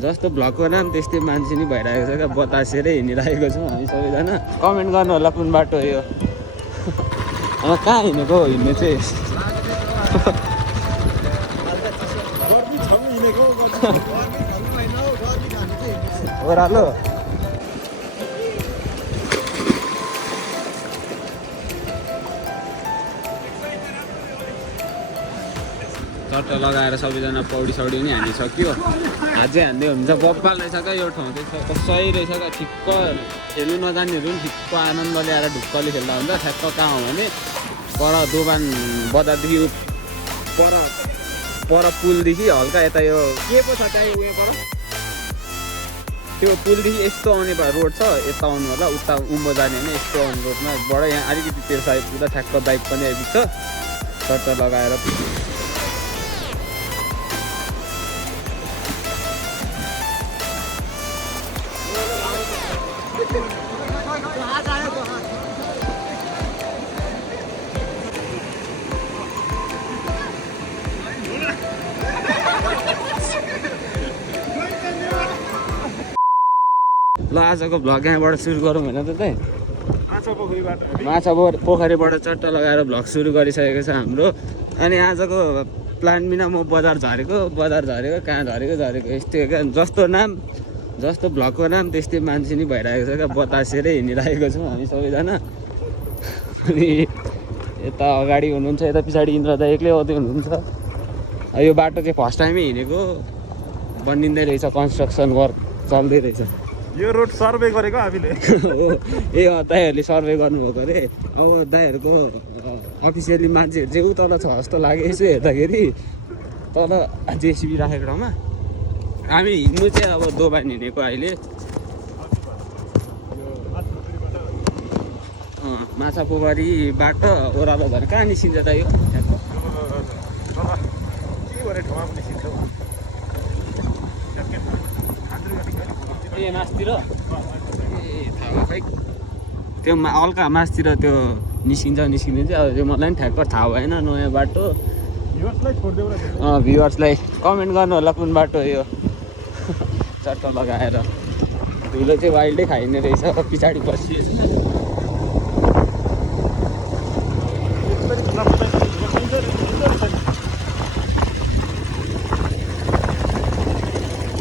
जस्तो भ्लगको नाम त्यस्तै मान्छे नि भइरहेको छ क्या बतासेरै हिँडिरहेको छौँ हामी सबैजना कमेन्ट गर्नु होला कुन बाटो यो अब कहाँ हिँडेको हो हिँड्ने चाहिँ ओह्रालो चट्ट लगाएर सबैजना पौडी सौडी पनि हानिसक्यो हात चाहिँ हान्दै हुन्छ बब्बाल रहेछ क्या यो ठाउँ चाहिँ सही रहेछ क्या ठिक्क खेल्नु नजान्नेहरू पनि ठिक्क आनन्द ल्याएर ढुक्कले खेल्दा हुन्छ ठ्याक्क कहाँ हो भने पर दोकान बजारदेखि पर पुलदेखि हल्का यता यो के पो छ त्यहाँ उयो पर त्यो पुलदेखि यस्तो आउने रोड छ यता आउनु होला उता उम्बो जाने होइन यस्तो आउने रोडमा बडा यहाँ अलिकति त्यो साइड पुरा ठ्याक्क बाइक पनि आइपुग्छ चट्ट लगाएर ल आजको भ्लग यहाँबाट सुरु गरौँ होइन त माछा पोखरीबाट चट्ट लगाएर भ्लग सुरु गरिसकेको छ हाम्रो अनि आजको प्लान बिना म बजार झरेको कहाँ झरेको यस्तै क्या जस्तो भ्लगको नाम त्यस्तै मान्छे नि भइरहेको छ क्या बतासेरै हिँडिरहेको छौँ हामी सबैजना अनि यता अगाडि हुनुहुन्छ यता पछाडि इन्द्र दा एक्लै आउँदै हुनुहुन्छ यो बाटो चाहिँ फर्स्ट टाइमै हिँडेको बनिँदै रहेछ कन्स्ट्रक्सन वर्क चल्दै रहेछ यो रोड सर्वे गरेको हामीले ए दाइहरूले सर्वे गर्नुभएको अरे अब दाइहरूको अफिसियली मान्छेहरू चाहिँ उतल छ जस्तो लाग्यो यसो हेर्दाखेरि तल जेसिबी राखेको ठाउँमा हामी हिँड्नु चाहिँ अब दोबान हिँडेको अहिले माछा पोखरीबाट ओह्रालो झरे कहाँ निस्किन्छ त यो ए मासतिर ए थाहा खै त्यो हल्का मासतिर त्यो निस्किन्छ चाहिँ अब त्यो मलाई पनि ठ्याक्क थाहा भएन नयाँ बाटो भ्युवर्सलाई कमेन्ट गर्नु होला कुन बाटो यो चट्ट लगाएर धुलो चाहिँ वाइल्डै खाइने रहेछ पछाडि बसिएछ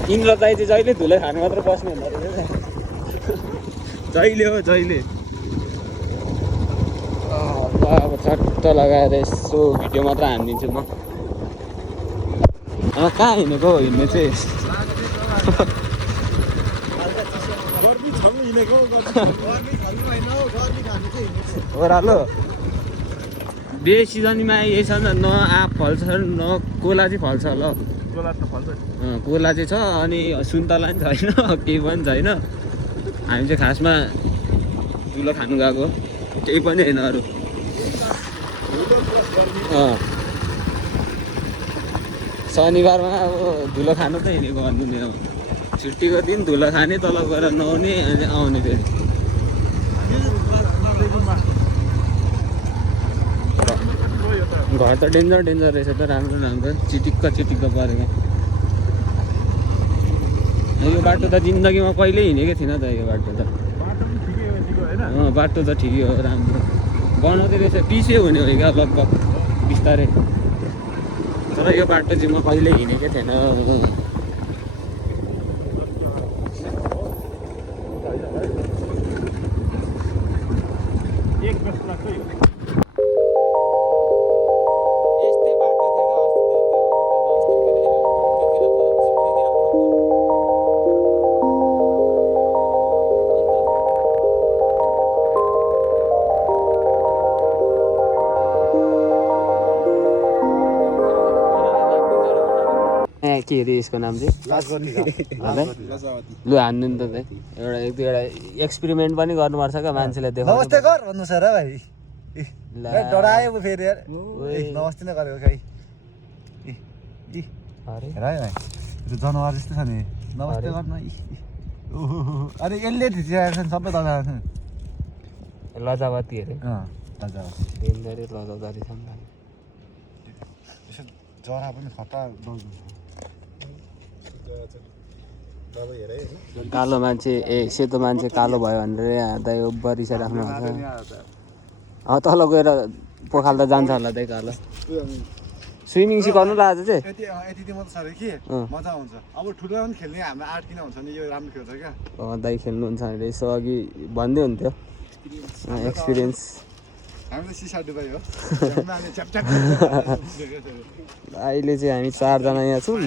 इन्द्र दाइ चाहिँ जहिले धुलो खानु मात्र बस्नु हुँदो रहेछ जहिले अब चट्ट लगाएर यसो भिडियो मात्र हानिदिन्छु म अब कहाँ हिँडेको हो हिँड्ने चाहिँ ओह्रालो बेसिजनमा यही छ न आँप फल्छ न कोला चाहिँ फल्छ होला कोला चाहिँ छ अनि सुन्तला पनि छैन केही पनि छैन हामी चाहिँ खासमा धुलो खानु गएको केही पनि होइन अरू शनिबारमा अब धुलो खानु त हिँडेको भन्नु नि अब छुट्टीको दिन धुलो खाने तल गएर नआउने अनि आउने फेरि घर त डेन्जर रहेछ त राम्रो चिटिक्क परेको यो बाटो त जिन्दगीमा कहिल्यै हिँडेकै थिइनँ त यो बाटो त बाटो त ठिकै हो राम्रो बनाउँदै रहेछ पिसै हुने हो क्या लगभग बिस्तारै तर यो बाटो चाहिँ म कहिल्यै हिँडेकै थिएन के अरे यसको नाम चाहिँ लु हान्नु नि त एउटा एक दुईवटा एक्सपेरिमेन्ट पनि गर्नुपर्छ क्या मान्छेलाई देखाउनु नमस्ते गर भन्नु छ र भाइ डरायो फेरि यार नमस्ते नै गरेको खै अरे त्यो जनावर जस्तो छ नि नमस्ते गर्न अरे यसले ढिसिरहेको छ सबै दजाएको छ लजावती अरे लजावती लजावती छ नि जरा पनि खतरा कालो मान्छे सेतो मान्छे कालो भयो भनेर यहाँ दाइ बरिसाइराख्नु भएको छ तल गएर पोखाल त जान्छ होला दाइ कालो स्विमिङ सिकाउनु ल आज चाहिँ यति मात्र छ अरे कि मजा आउँछ अब ठुलो पनि खेल्ने हाम्रो 8 किन हुन्छ नि यो राम्रो खेल्छ क्या दाइ खेल्नुहुन्छ भने यसो अघि भन्दै हुन्थ्यो एक्सपिरियन्स हामीले सिसा डुबाइ हो अहिले चाहिँ हामी 4 जना यहाँ छौँ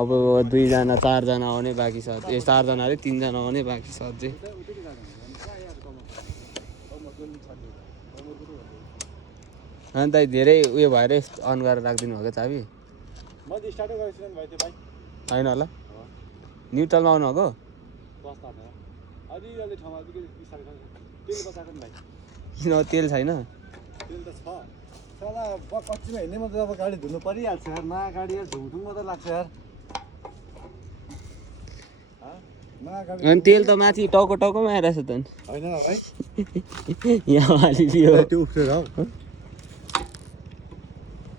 अब 2 जना 4 जना आउने बाँकी छ 4 जना अरे 3 जना आउने बाँकी छ अझै अन्त धेरै उयो भएर अन गरेर राखिदिनु भएको चाबी होइन होला न्युट्रलमा आउनु भएको किन तेल छैन कच्चीमा हिँड्ने मात्रै अब गाडी धुनु परिहाल्छ यार नयाँ गाडी यार झुङझुङ मात्रै लाग्छ यार अनि तेल त माथि टाउको टाउकोमा आइरहेछ त होइन भाइ यहाँ हालिदियो त्यो उफ्रेर हौ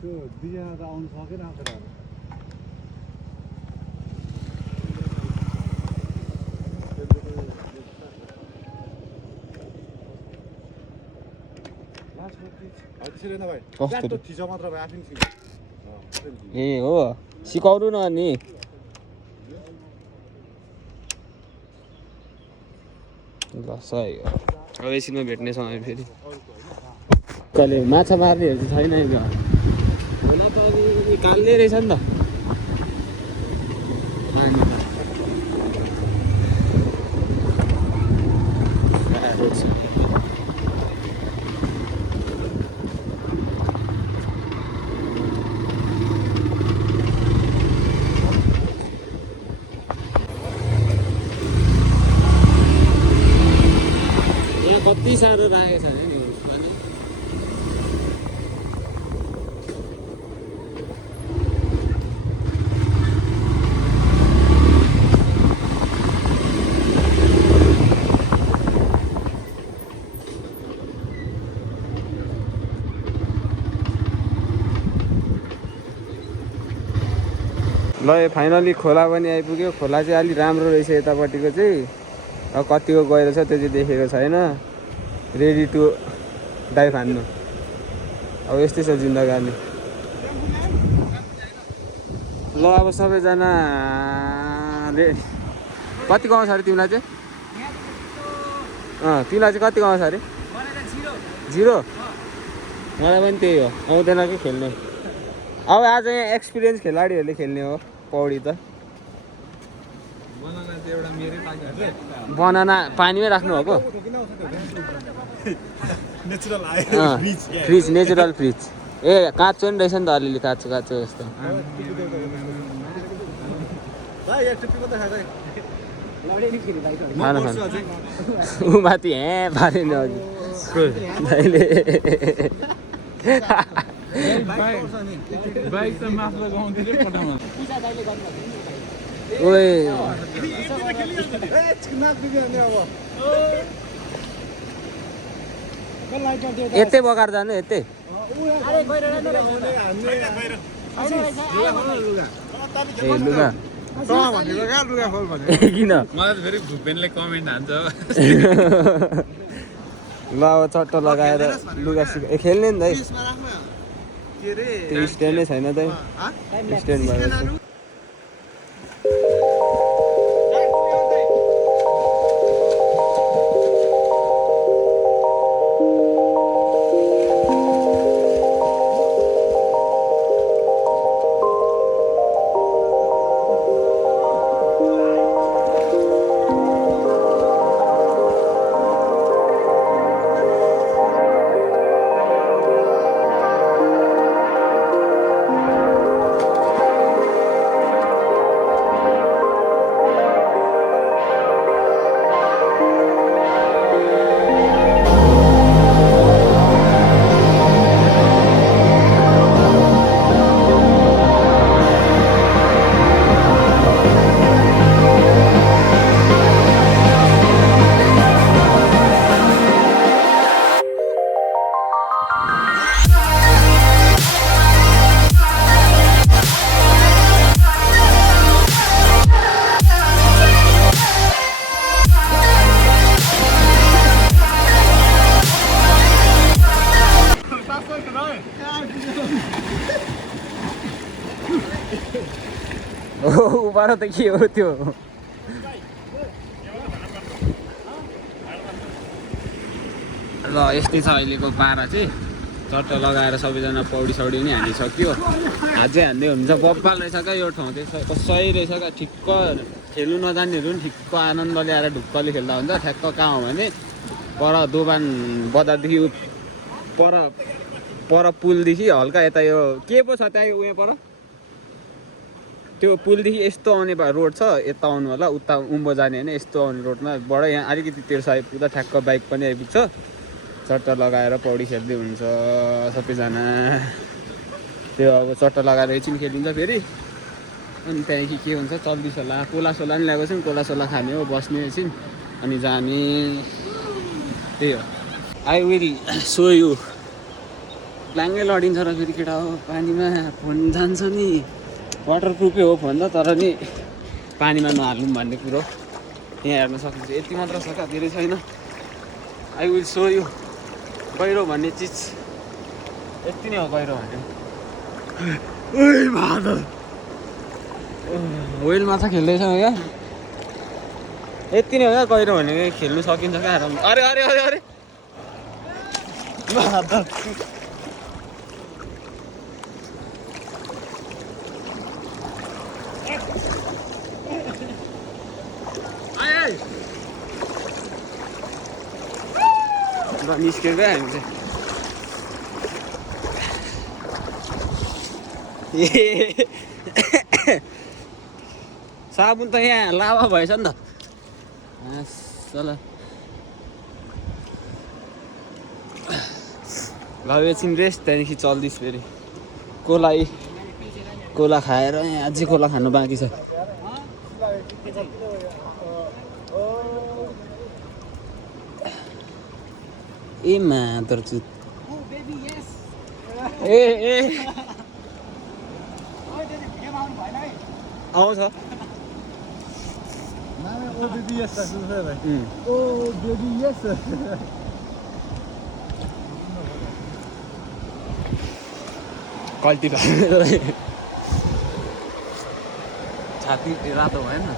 त्यो 2 जना त आउनु सकेन आफै ए हो सिकाउनु न अनि ल सही हो अब एकछिनमा भेट्नेछौँ हामी फेरि कहिले माछा मार्नेहरू चाहिँ छैन होइन त अनि काल्ने रहेछ नि त कति साह्रो राखेको छ नि पनि ल फाइनली खोला पनि आइपुग्यो खोला चाहिँ अलिक राम्रो रहेछ यतापट्टिको चाहिँ अब कतिको गएर छ त्यो चाहिँ देखेको छैन रेडी टु डाइभ हान्नु अब यस्तै छ जिन्दगानी ल अब सबैजनाले कति गाउँ छ अरे तिमीलाई चाहिँ तिमीलाई चाहिँ कति गाउँ छ अरे 0 मलाई पनि त्यही हो आउँदैन कि खेल्ने अब आज यहाँ एक्सपिरियन्स खेलाडीहरूले खेल्ने हो पौडी त बनाना पानीमै राख्नु भएको फ्रिज नेचुरल फ्रिज ए काँचो नि रहेछ नि त अलिअलि काँचो काँचो जस्तो खानु खानु ऊ माथि हे पारेन अघि दाइले ओए यतै बगाएर जानु यतै ए लुगा किन मलाई फेरि भुपेनले कमेन्ट हान्छ ल अब चट्ट लगाएर लुगा खेल्ने नि दाइ त्यो स्ट्यान्डै छैन दाइ स्ट्यान्ड भएर हो उबाट त के हो त्यो ल यस्तै छ अहिलेको पारा चाहिँ चट्ट लगाएर सबैजना पौडी सौडी पनि हानिसक्यो हातै हान्दै हुन्छ बब्बाल रहेछ क्या यो ठाउँ चाहिँ सही रहेछ क्या ठिक्क खेल्नु नजान्नेहरू पनि ठिक्क आनन्दले आएर ढुक्कले खेल्दा हुन्छ ठ्याक्क कहाँ हो भने पर दोबान बजारदेखि पर पुलदेखि हल्का यता यो के पो छ त्यहाँ उयो पर त्यो पुलदेखि यस्तो आउने रोड छ यता आउनु होला उता उँभो जाने होइन यस्तो आउने रोडमा बडा यहाँ अलिकति तेर्सो आइपुग्दा ठ्याक्क बाइक पनि आइपुग्छ चट्ट लगाएर पौडी खेल्दै हुन्छ सबैजना त्यो अब चट्ट लगाएर एकछिन खेलिन्छ फेरि अनि त्यहाँदेखि के हुन्छ चल्दैछ होला कोलासोला पनि ल्याएको छौँ कोलासोला खाने हो बस्ने एकछिन अनि जाने त्यही हो आई विल सो यु प्लाङ्गै लडिन्छ र फेरि केटा हो पानीमा फोन जान्छ नि वाटर प्रुफै हो फोन त तर नि पानीमा नहाल्नु भन्ने कुरो यहाँ हेर्न सकिन्छ यति मात्र छ क्या धेरै छैन आई विल सो यु गहिरो भन्ने चिज यति नै हो गहिरो भन्ने वेल माछा खेल्दैछौँ क्या यति नै हो क्या गहिरो भने खेल्नु सकिन्छ क्या आराम अरे अरे अरे अरे निस्क्यो क्या हामी चाहिँ ए साबुन त यहाँ लाभा भएछ नि त चल ल एकछिन रेस्ट त्यहाँदेखि चल्दैछ फेरि कोला खाएर यहाँ अझै कोला खानु बाँकी छ ए मादर चुत ए आउँछ कल्टी छाती रातो भएन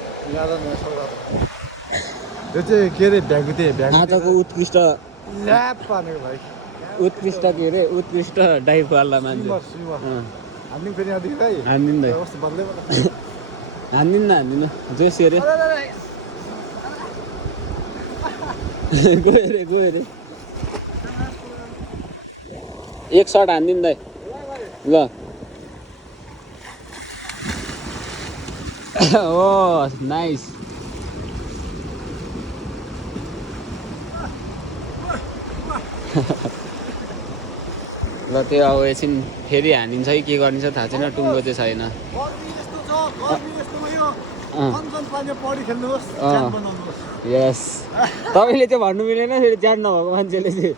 त्यो चाहिँ के अरे भ्यागुते आजको उत्कृष्ट ल्याप पार्नेको भाइ उत्कृष्ट के अरे उत्कृष्ट डाइभवाला मान्छे हामी फेरि यहाँदेखि भाइ हान्दिँदै कस्तो बदलै हान्दिन्न जोस अरे गयो अरे एक सर्ट हान्दिँदै ल ओ नाइस ल त्यो अब एकछिन फेरि हानिन्छ कि के गरिन्छ थाहा छैन टुङ्गो चाहिँ छैन यस तपाईँले त्यो भन्नु मिलेन फेरि ज्यान नभएको मान्छेले चाहिँ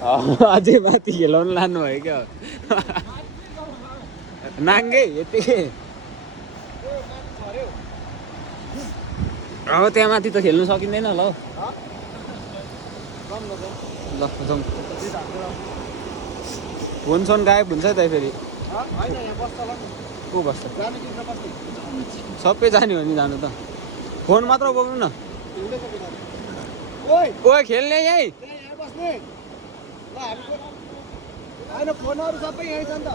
अझै माथि खेलाउनु लानु भयो क्या नाङ्गै यतिकै अब त्यहाँ माथि त खेल्नु सकिँदैन ल ल जाउँ फोन सोन गायब हुन्छ त फेरि को बस्छ सबै जाने हो नि जानु त फोन मात्र बोक्नु न ओ खेल्ने यही फोनहरू सबै यहीँ छ नि त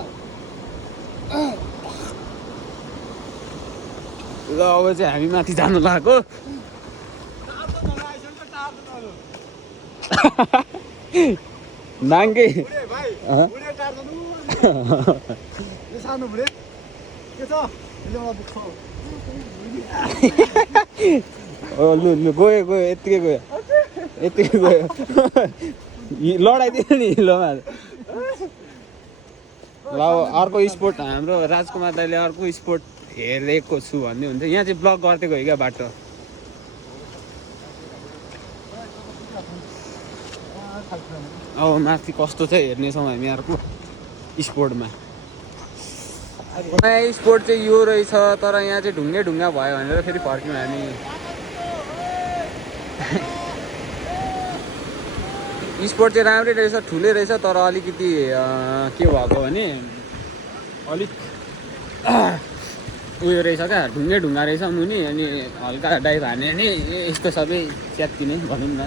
ल अब चाहिँ हामी माथि जानु लागेको नाङ्गे सानो बुढे के छ लु गयो यत्तिकै गयो लडाइदियो नि हिलोमा ल अर्को स्पोर्ट हाम्रो राजकुमार दाइले अर्को स्पोर्ट हेरेको छु भन्ने हुन्छ यहाँ चाहिँ ब्लग गर्दै गयो क्या बाटो अब माथि कस्तो चाहिँ हेर्नेछौँ हामी अर्को स्पोर्टमा नयाँ स्पोर्ट चाहिँ यो रहेछ तर यहाँ चाहिँ ढुङ्गा भयो भनेर फेरि फर्क्यौँ हामी। स्पोर्ट चाहिँ राम्रै रहेछ ठुलै रहेछ तर अलिकति के भएको भने अलिक उयो रहेछ क्या ढुङ्गा रहेछ मुनि अनि हल्का डाइभ हाने नि यस्तो सबै च्यात्तिने भनौँ न।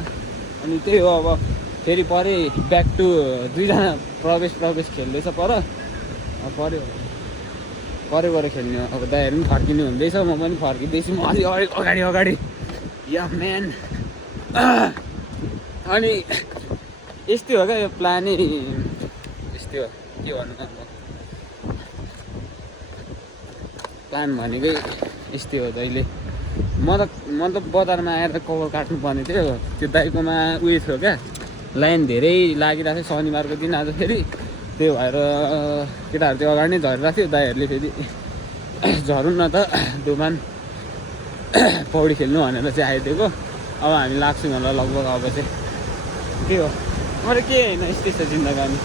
अनि त्यही हो अब फेरि परे ब्याक टु दुईजना प्रवेश खेल्दैछ पर परे गएर खेल्ने अब दाइहरू पनि फर्किनु हुँदैछ म पनि फर्किँदैछु म अलि अगाडि या म्यान। अनि यस्तै हो क्या यो प्लानै यस्तै हो के भन्नु अब प्लान भनेकै यस्तै हो जहिले म त बजारमा आएर कभर काट्नु पर्ने थियो त्यो दाइकोमा उयो थियो क्या लाइन धेरै लागिरहेको थियो शनिबारको दिन आज फेरि त्यही भएर केटाहरू चाहिँ अगाडि नै झरिरहेको थियो दाइहरूले फेरि झरौँ न त दोकान पौडी खेल्नु भनेर चाहिँ आइदिएको अब हामी लाग्छौँ होला लगभग अब चाहिँ त्यही हो अरू के होइन यस्तै छ जिन्दगानी।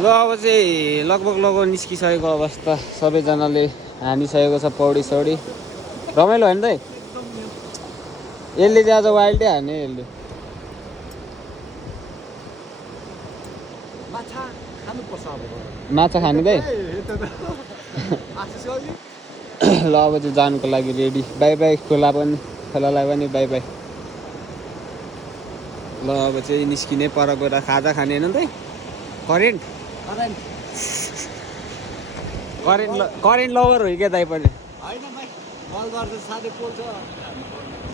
ल अब चाहिँ लगभग निस्किसकेको अवस्था सबैजनाले हानिसकेको छ पौडी सौडी रमाइलो होइन दाइ यसले चाहिँ आज वाइल्डै हाने यसले माछा खानु दाइ ल अब चाहिँ जानुको लागि रेडी बाई बाई खोलालाई पनि बाई बाई। ल अब चाहिँ निस्किने पर गएर खाजा खाने होइन दाइ करेन्ट लभर हो क्या दाइ पनि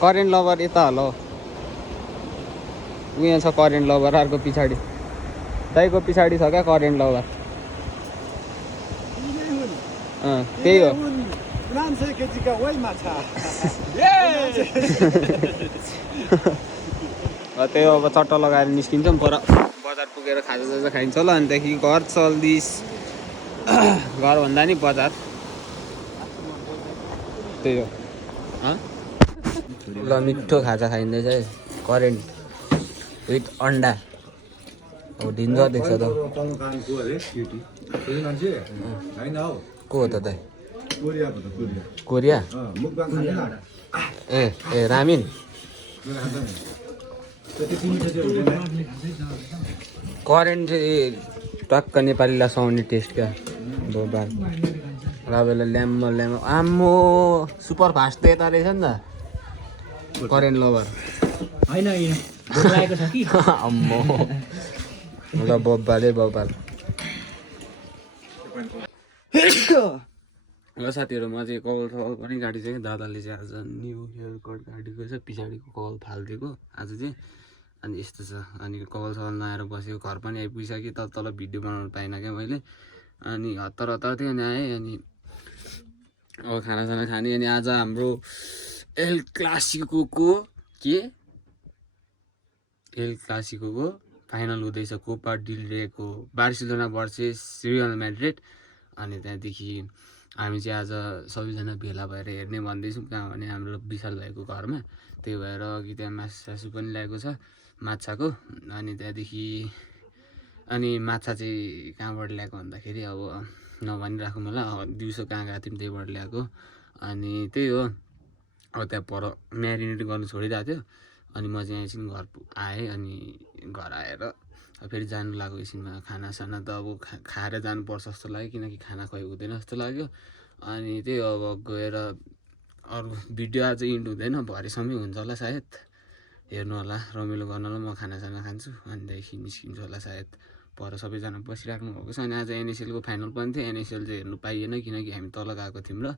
करेन्ट लभर यता होला हौ उयो छ करेन्ट लभर अर्को पछाडि दाइको पछाडि छ क्या करेन्ट लभर त्यही हो त्यही हो अब चट्टा लगाएर निस्किन्छौँ पर बजार पुगेर खाजा खाइन्छ ल अनि त्यहाँदेखि घर चल्दिस घर भन्दा नि बजार त्यही हो ल मिठो खाजा खाइँदैछ है करेन्ट विथ अन्डा अब ढिन्छ देख्छ त को हो त दाइ कोरिया ए रामिन करेन्ट चाहिँ टक्क नेपालीलाई सुहाउने टेस्ट क्या बोबाल रबेला ल्याम्म आम्मो सुपर फास्ट त यता रहेछ नि त करेन्ट लभर होइन अम्मो ल बोबालै बोबाल। ल साथीहरू म चाहिँ कल पनि काटिसकेँ दादाले चाहिँ आज न्यू हेयर कट काटेको छ पछाडिको कल फालिदिएको आज चाहिँ अनि यस्तो छ अनि कल नआएर बसेको घर पनि आइपुगिसकेँ तल भिडियो बनाउनु पाइनँ क्या मैले अनि हतार थियो अनि आएँ अनि अब खानासाना खाने अनि आज हाम्रो एल क्लासिकोको फाइनल हुँदैछ कोपा डिल रेको बार्सिलोना भर्सेस रियल म्याड्रिड अनि त्यहाँदेखि हामी चाहिँ आज सबैजना भेला भएर हेर्ने भन्दैछौँ कहाँ भने हाम्रो विशाल भाइको घरमा त्यही भएर अघि त्यहाँ मासु पनि ल्याएको छ माछाको अनि त्यहाँदेखि अनि माछा चाहिँ कहाँबाट ल्याएको भन्दाखेरि अब नभनिराखौँ होला दिउँसो कहाँ गएको थियौँ त्यहीबाट ल्याएको अनि त्यही हो अब त्यहाँ पर म्यारिनेट गर्नु छोडिरहेको थियो अनि म चाहिँ एकछिन घर आएँ अनि घर आएर फेरि जानु लाग्यो एकछिनमा खानासाना त अब खाएर जानुपर्छ जस्तो लाग्यो किनकि खाना खुवाइ हुँदैन जस्तो लाग्यो अनि त्यही अब गएर अरू भिडियो आज इन्ड हुँदैन भरेसम्मै हुन्छ होला सायद हेर्नु होला रमाइलो गर्न होला म खानासाना खान्छु अनिदेखि निस्किन्छु होला सायद पर सबैजना बसिराख्नु भएको छ अनि आज एनएसएलको फाइनल पनि थियो एनएसएल चाहिँ हेर्नु पाइएन किनकि हामी तल गएको थियौँ र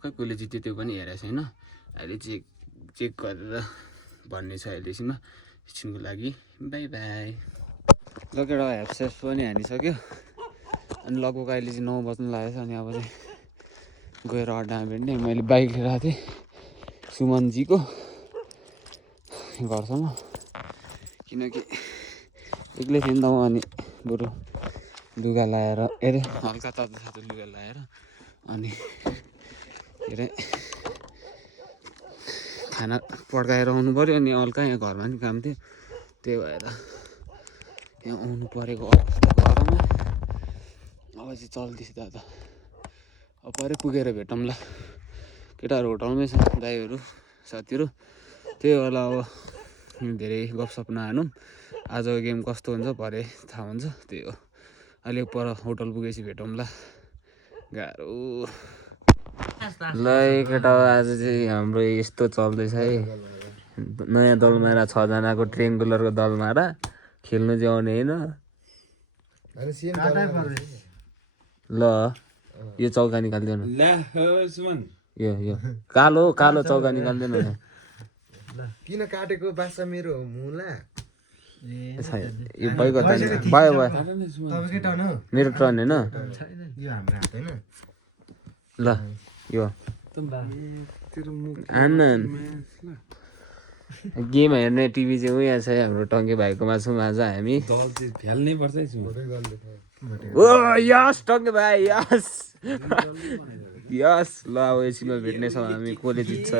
खै कसले जित्यो त्यो पनि हेरेको छैन अहिले चेक गरेर भन्ने छ अहिले एकछिनको लागि बाई बाई ल केटा हेडसेट पनि हानिसक्यो अनि लगभग अहिले चाहिँ 9 बज्नु लागेको छ अनि अब चाहिँ गएर अड्डामा भेट्ने मैले बाइक लिएर आएको थिएँ सुमनजीको घरसम्म किनकि एक्लै थिएँ नि त म अनि बरु लुगा लाएर हल्का तातो लुगा लाएर अनि के अरे खाना पड्काएर आउनु पऱ्यो अनि हल्का यहाँ घरमा नि काम थियो त्यही भएर यहाँ आउनु परेको घरमा अब चाहिँ चल्दैछ दादा अब परे पुगेर भेटौँ ल केटाहरू होटलमै छ दाइहरू साथीहरू त्यही होला अब धेरै गफसप नहानौँ आजको गेम कस्तो हुन्छ भरे थाहा हुन्छ त्यही हो अहिले पर होटल पुगेपछि भेटौँ ल गाह्रो ल केटा आज चाहिँ हाम्रो यस्तो चल्दैछ है नयाँ दलमारा 6 जनाको ट्रेङ्गुलरको दलमारा खेल्नु चाहिँ आउने होइन ल यो चौका निकालिदियो न यो कालो चौका निकालिदियो न किन काटेको बासा मेरो मुला यो बैको भयो तपाईँकै टर्न हो मेरो टर्न होइन यो हाम्रो हात होइन ल यो आन्न गेम हेर्ने टिभी चाहिँ उहाँ छ हाम्रो टङ्के भाइकोमा छौँ आज हामी फ्याल्नै पर्छ है ओ यस टङ्के भाइ यस यस ल अब एकछिनमा भेट्नेछौँ हामी कसले जित्छ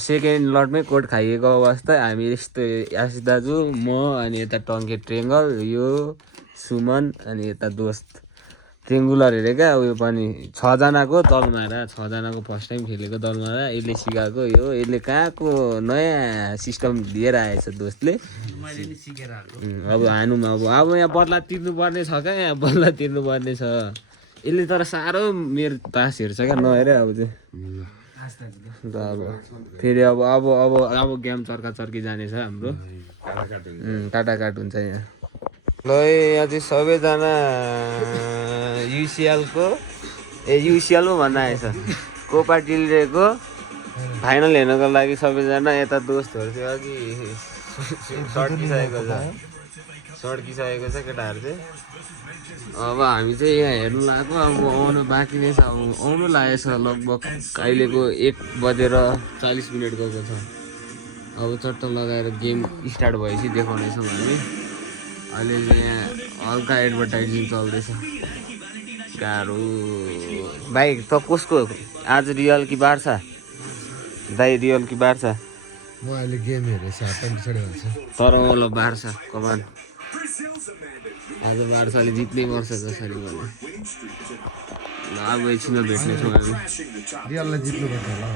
सेकेन्ड लटमै कोट खाइएको अवस्था हामी यस्तो यासिस दाजु म अनि यता टङ्के ट्रेङ्गल यो सुमन अनि यता दोस्त ट्रेङ्गुलर हेरेका उयो पनि 6 जनाको दलमारा 6 जनाको फर्स्ट टाइम खेलेको दलमारा यसले सिकाएको यो यसले कहाँको नयाँ सिस्टम लिएर आएछ दोस्तले अब हानुमा अब यहाँ बदला तिर्नुपर्ने छ क्या यहाँ बदला तिर्नुपर्ने छ यसले तर साह्रो मेरो तास हेर्छ क्या नहेर अब चाहिँ अन्त अब फेरि अब गेम चर्की जानेछ हाम्रो काटाकाट हुन्छ यहाँ ल यहाँ चाहिँ सबैजना युसिएल पो भन्न आएछ कोपा टिल्रेको फाइनल हेर्नको लागि सबैजना यता दोस्तहरू थियो अघि सड्किसकेको छ केटाहरू चाहिँ अब हामी चाहिँ यहाँ हेर्नु लाग्यो अब आउनु बाँकी नै छ अब आउनु लागेको छ लगभग अहिलेको 1:40 गएको छ अब चट्ट लगाएर गेम स्टार्ट भएपछि देखाउनेछौँ हामी अहिले चाहिँ यहाँ हल्का एडभर्टाइजिङ चल्दैछ गाह्रो भाइ त कसको आज रियल कि बार्सा दाइ रियल कि बार्सा म अहिले गेम हेरेको तर ल बार्सा कमान आज बार्साले जित्नै पर्छ जसरी भने ल अब एकछिनमा भेट्नेछौँ हामी रियललाई जित्नु पर्छ होला